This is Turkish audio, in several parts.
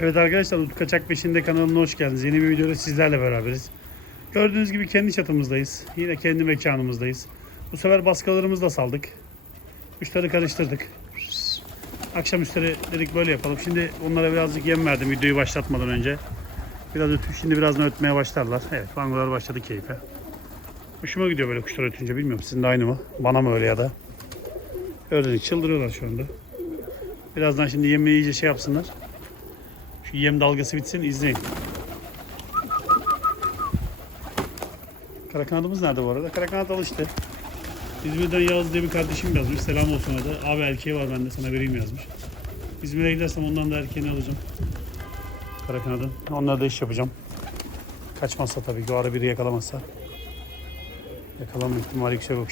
Evet arkadaşlar Utku Kaçak Peşinde kanalına hoş geldiniz. Yeni bir videoda sizlerle beraberiz. Gördüğünüz gibi kendi çatımızdayız. Yine kendi mekanımızdayız. Bu sefer baskalarımızı da saldık. Kuşları karıştırdık. Akşam üstleri dedik böyle yapalım. Şimdi onlara birazcık yem verdim videoyu başlatmadan önce. Biraz ötü, şimdi birazdan ötmeye başlarlar. Evet bangolar başladı keyfe. Hoşuma gidiyor böyle kuşlar ötünce bilmiyorum sizin de aynı mı? Bana mı öyle ya da? Öyle çıldırıyorlar şu anda. Birazdan şimdi yemeği iyice şey yapsınlar. Şu yem dalgası bitsin izleyin. Karakanadımız nerede bu arada? Karakanat alıştı. İzmir'den Yağız diye bir kardeşim yazmış. Selam olsun da. Abi erkeği var bende sana vereyim yazmış. İzmir'e gidersem ondan da erkeğini alacağım. Karakanadın. Onlara da iş yapacağım. Kaçmazsa tabii ki o ara biri yakalamazsa. Yakalanma ihtimali yüksek yok.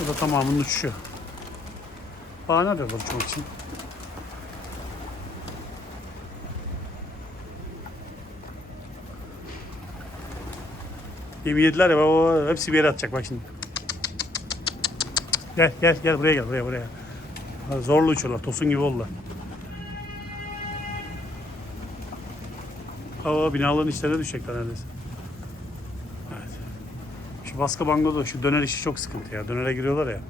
Bu da tamamının uçuşu. Bahane arıyorlar uçmak için. Yemi yediler ya baba hepsi bir yere atacak bak şimdi. Gel gel gel buraya gel buraya buraya. Zorlu uçuyorlar tosun gibi oldular. Aa binaların içlerine düşecekler neredeyse. Evet. Şu baskı bangoda şu döner işi çok sıkıntı ya. Dönere giriyorlar ya.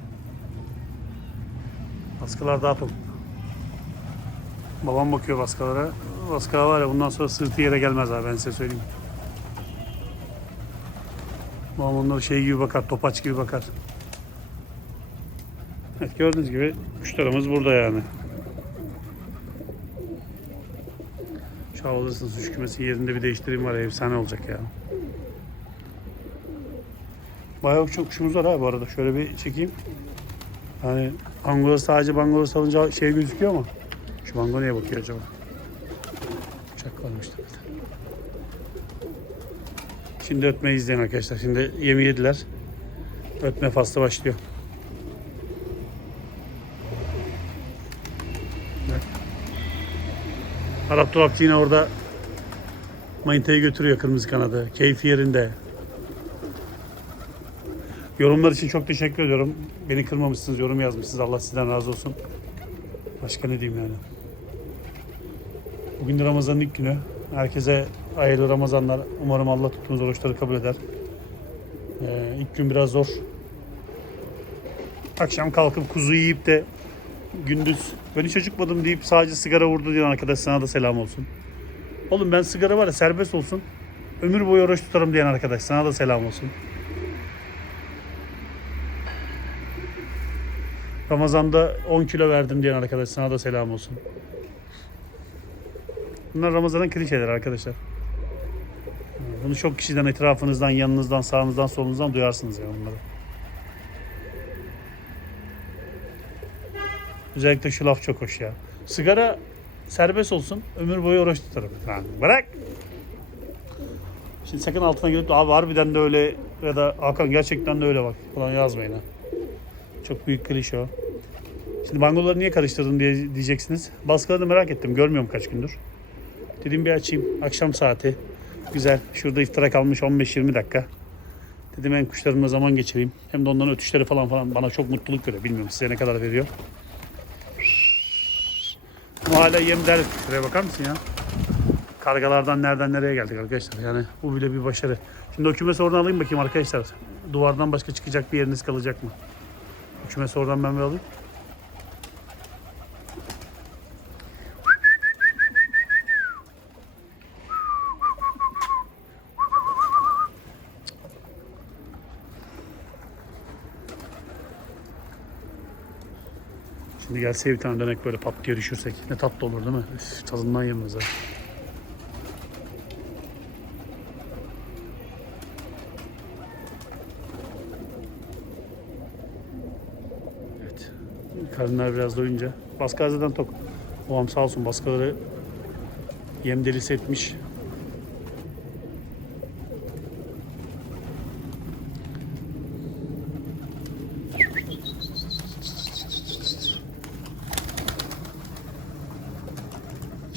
Baskılar daha top. Babam bakıyor baskalara. Baskılar var ya bundan sonra sırtı yere gelmez abi ben size söyleyeyim. Babam onları şey gibi bakar, topaç gibi bakar. Evet gördüğünüz gibi kuşlarımız burada yani. Şu havalırsın suç kümesi yerinde bir değiştireyim var ya efsane olacak ya. Bayağı çok kuşumuz var ha bu arada. Şöyle bir çekeyim. Yani Bangola sadece Bangola salınca şey gözüküyor ama şu Bango neye bakıyor acaba? Uçak varmış da. Şimdi ötmeyi izleyin arkadaşlar. Şimdi yemi yediler. Ötme faslı başlıyor. Evet. Arap dolapçı yine orada manitayı götürüyor kırmızı kanadı. Keyfi yerinde. Yorumlar için çok teşekkür ediyorum. Beni kırmamışsınız, yorum yazmışsınız. Allah sizden razı olsun. Başka ne diyeyim yani. Bugün de Ramazan'ın ilk günü. Herkese hayırlı Ramazanlar. Umarım Allah tuttuğunuz oruçları kabul eder. Ee, ilk gün biraz zor. Akşam kalkıp kuzu yiyip de gündüz ben hiç acıkmadım deyip sadece sigara vurdu diyen arkadaş sana da selam olsun. Oğlum ben sigara var ya serbest olsun. Ömür boyu oruç tutarım diyen arkadaş sana da selam olsun. Ramazan'da 10 kilo verdim diyen arkadaş sana da selam olsun. Bunlar Ramazan'ın klişeleri arkadaşlar. Bunu çok kişiden, etrafınızdan, yanınızdan, sağınızdan, solunuzdan duyarsınız ya bunları. Özellikle şu laf çok hoş ya. Sigara serbest olsun, ömür boyu oruç tutarım. Lan bırak! Şimdi sakın altına gelip abi harbiden de öyle ya da Hakan gerçekten de öyle bak falan yazmayın ha. Çok büyük klişe o. Şimdi bangoları niye karıştırdın diye diyeceksiniz. Baskılarını merak ettim. Görmüyorum kaç gündür. Dedim bir açayım. Akşam saati. Güzel. Şurada iftara kalmış 15-20 dakika. Dedim en kuşlarımla zaman geçireyim. Hem de onların ötüşleri falan falan bana çok mutluluk veriyor. Bilmiyorum size ne kadar veriyor. Ama hala yem der. Şuraya bakar mısın ya? Kargalardan nereden nereye geldik arkadaşlar. Yani bu bile bir başarı. Şimdi o kümesi oradan alayım bakayım arkadaşlar. Duvardan başka çıkacak bir yeriniz kalacak mı? O kümesi oradan ben bir alayım. Şimdi gelse bir tane dönek böyle pat diye düşürsek ne tatlı olur değil mi? Üf, tadından yemez. Evet. Karınlar biraz doyunca. Baskı azeden tok. Babam sağ olsun baskıları yem delisi etmiş.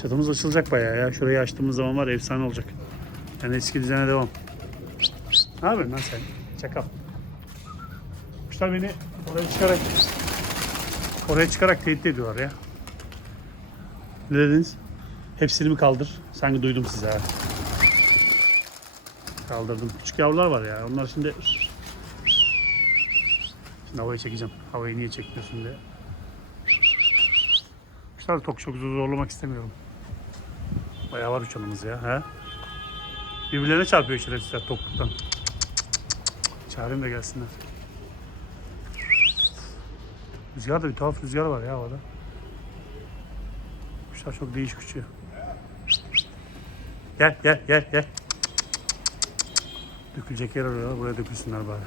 Çatımız açılacak bayağı ya. Şurayı açtığımız zaman var efsane olacak. Yani eski düzene devam. Ne yapıyorsun lan sen? Çakal. Kuşlar beni oraya çıkarak oraya çıkarak tehdit ediyorlar ya. Ne dediniz? Hepsini mi kaldır? Sanki duydum sizi ha. Kaldırdım. Küçük yavrular var ya. Onlar şimdi... Şimdi havayı çekeceğim. Havayı niye çekmiyorsun diye. Kuşlar çok çok zorlamak istemiyorum. Bayağı var uçanımız ya. He? Birbirlerine çarpıyor şerefsizler tokluktan. Çağırayım da gelsinler. Rüzgar da bir tuhaf rüzgar var ya havada. Kuşlar çok değişik uçuyor. Gel gel gel gel. Dökülecek yer arıyorlar. Buraya dökülsünler bari.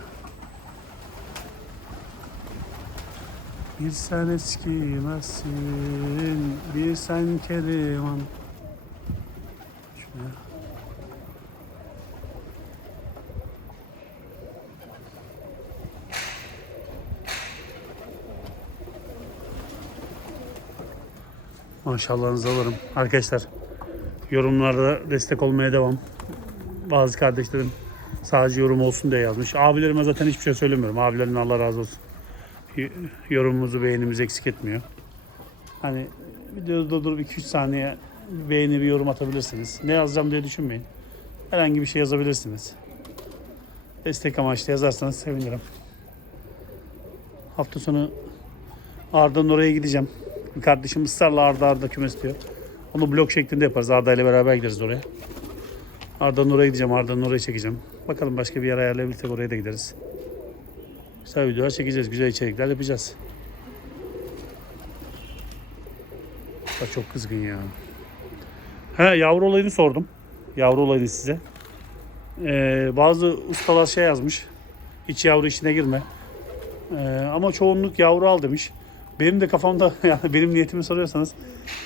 Bir sen eskimezsin, bir sen keriman. Maşallahınızı alırım. Arkadaşlar yorumlarda destek olmaya devam. Bazı kardeşlerim sadece yorum olsun diye yazmış. Abilerime zaten hiçbir şey söylemiyorum. Abilerin Allah razı olsun. Yorumumuzu beğenimizi eksik etmiyor. Hani videoda durup 2-3 saniye beğeni bir yorum atabilirsiniz. Ne yazacağım diye düşünmeyin. Herhangi bir şey yazabilirsiniz. Destek amaçlı yazarsanız sevinirim. Hafta sonu Arda'nın oraya gideceğim. Bir kardeşim ısrarla Arda Arda kümes diyor. Onu blok şeklinde yaparız. Arda ile beraber gideriz oraya. Arda'nın oraya gideceğim. Arda'nın oraya çekeceğim. Bakalım başka bir yer ayarlayabilirsek oraya da gideriz. Güzel videolar çekeceğiz. Güzel içerikler yapacağız. Bak çok kızgın ya. He yavru olayını sordum. Yavru olayını size. Ee, bazı ustalar şey yazmış. Hiç yavru işine girme. Ee, ama çoğunluk yavru al demiş. Benim de kafamda yani benim niyetimi soruyorsanız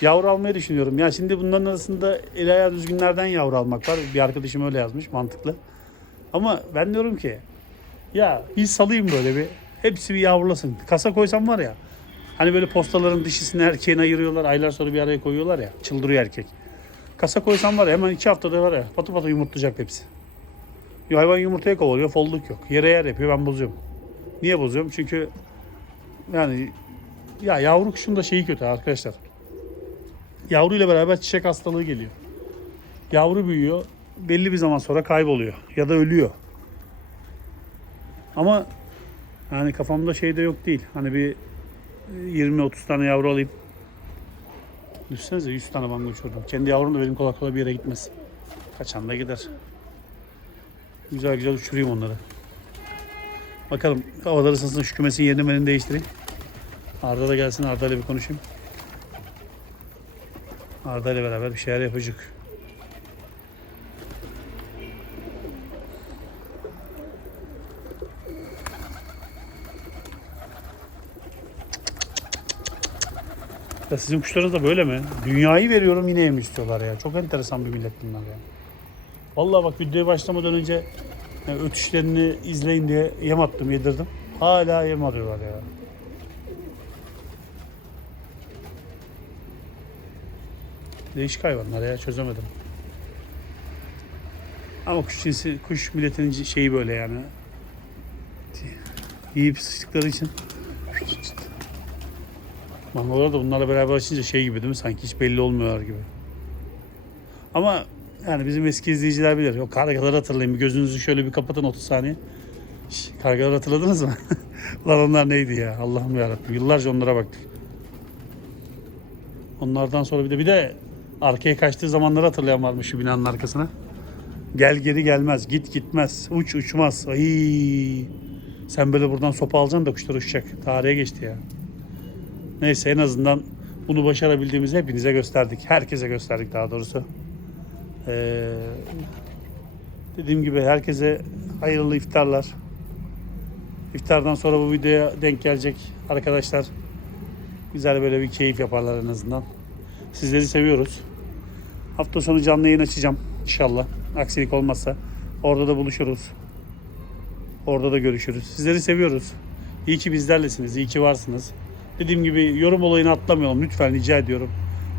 yavru almayı düşünüyorum. Ya şimdi bunların arasında el ayağı düzgünlerden yavru almak var. Bir arkadaşım öyle yazmış mantıklı. Ama ben diyorum ki ya bir salayım böyle bir. Hepsi bir yavrulasın. Kasa koysam var ya. Hani böyle postaların dişisini erkeğine ayırıyorlar. Aylar sonra bir araya koyuyorlar ya. Çıldırıyor erkek. Kasa koysam var ya hemen iki haftada var ya. Patı patı yumurtlayacak hepsi. Hayvan yumurtaya kovalıyor. Folluk yok. Yere yer yapıyor. Ben bozuyorum. Niye bozuyorum? Çünkü yani ya yavru kuşun da şeyi kötü arkadaşlar. Yavru ile beraber çiçek hastalığı geliyor. Yavru büyüyor. Belli bir zaman sonra kayboluyor. Ya da ölüyor. Ama yani kafamda şey de yok değil. Hani bir 20-30 tane yavru alayım. Düşünsenize 100 tane bango uçurdum. Kendi yavrum da benim kolay kolay bir yere gitmez. Kaçan da gider. Güzel güzel uçurayım onları. Bakalım havalar ısınsın şu kümesin yerini benim değiştireyim. Arda da gelsin Arda ile bir konuşayım. Arda ile beraber bir şeyler yapacak. Ya sizin kuşlarınız da böyle mi? Dünyayı veriyorum yine yem istiyorlar ya. Çok enteresan bir millet bunlar ya. Vallahi bak videoya başlamadan önce yani ötüşlerini izleyin diye yem attım, yedirdim. Hala yem arıyorlar ya. Değişik hayvanlar ya çözemedim. Ama kuş cinsi, kuş milletinin şeyi böyle yani. Yiyip sıçtıkları için. Mangolar da bunlarla beraber açınca şey gibi değil mi? Sanki hiç belli olmuyorlar gibi. Ama yani bizim eski izleyiciler bilir. O kargaları hatırlayın. Bir gözünüzü şöyle bir kapatın 30 saniye. Şş, kargaları hatırladınız mı? Lan onlar neydi ya? Allah'ım yarabbim. Yıllarca onlara baktık. Onlardan sonra bir de bir de arkaya kaçtığı zamanları hatırlayan varmış şu binanın arkasına. Gel geri gelmez, git gitmez, uç uçmaz. Ay. Sen böyle buradan sopa alacaksın da kuşlar uçacak. Tarihe geçti ya. Neyse en azından bunu başarabildiğimizi hepinize gösterdik. Herkese gösterdik daha doğrusu. Ee, dediğim gibi herkese hayırlı iftarlar. İftardan sonra bu videoya denk gelecek arkadaşlar. Güzel böyle bir keyif yaparlar en azından. Sizleri seviyoruz. Hafta sonu canlı yayın açacağım inşallah. Aksilik olmazsa. Orada da buluşuruz. Orada da görüşürüz. Sizleri seviyoruz. İyi ki bizlerlesiniz. İyi ki varsınız. Dediğim gibi yorum olayını atlamayalım lütfen rica ediyorum.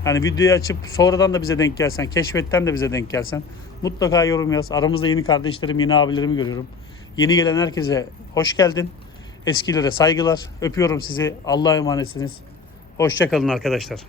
Hani videoyu açıp sonradan da bize denk gelsen, keşfetten de bize denk gelsen mutlaka yorum yaz. Aramızda yeni kardeşlerim, yeni abilerimi görüyorum. Yeni gelen herkese hoş geldin. Eskilere saygılar. Öpüyorum sizi. Allah'a emanetsiniz. Hoşçakalın arkadaşlar.